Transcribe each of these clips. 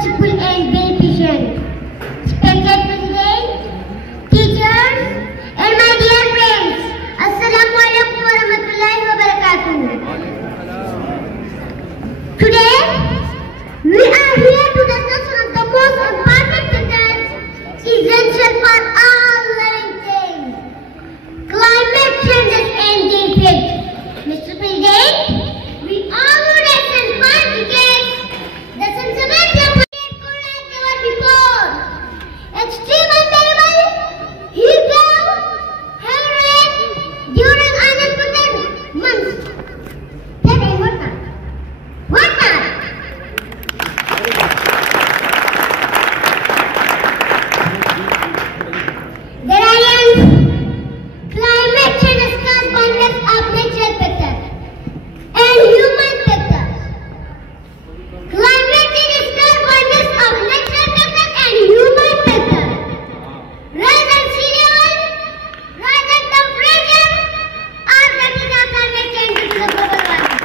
merciful and beneficent. Respected President, teachers, and my dear friends, Assalamu alaikum wa rahmatullahi wa barakatuh. Today, we are here to discuss one of the most important matters essential for all living things: climate changes and their effect. Mr. President, we all know that since 5 decades, the sensibility of climate could not never before. Extreme and terrible heat wave, heavy rain during unexpected months. That is what not? What not? There are climate change is caused by mix of natural factors and human factors. Climate change is caused by mix of natural factors and human factors. Rise in sea level, rise in temperature, or that is a climate change due to the global warming.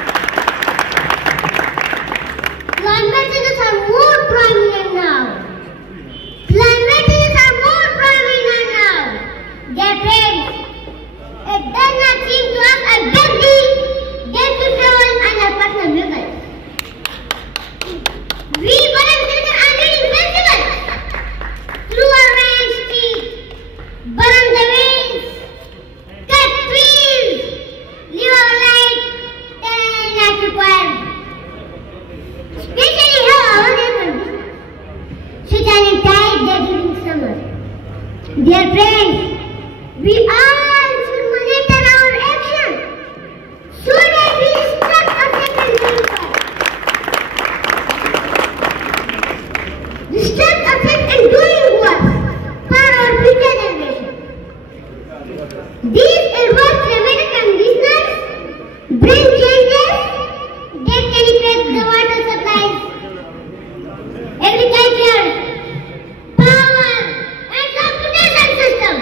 Climate changes are more prominent now. Climate changes are more prominent now. Dear friends, it does not seem to us a big deal that to travel on our personal vehicles. We volunteers are leading festivals through our main street, burn the ways, cut trees, live our life that are not required. Especially how our neighbors sit on a tight day during summer. Dear friends, we all should monitor our action so that we stop affecting people. Stop affecting doing what for our future generation. These adverse climatic conditions bring changes that can affect the water supplies, agriculture, power, and transportation system.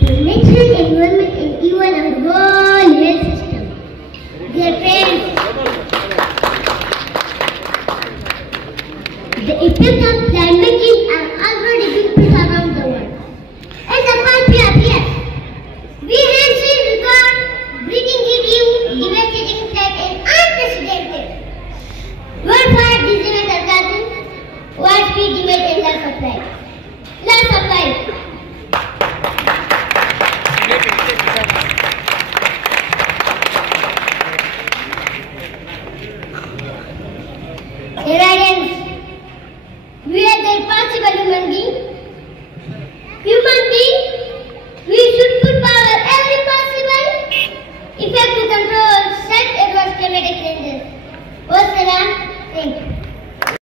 The natural environment and even our whole health system. Dear friends, the effects of climate change are already being felt around the world. As the past few years, we have seen record breaking heat waves, devastating floods, and unprecedented worldwide diseases are causing widespread damage and loss of life. Loss of life. Here I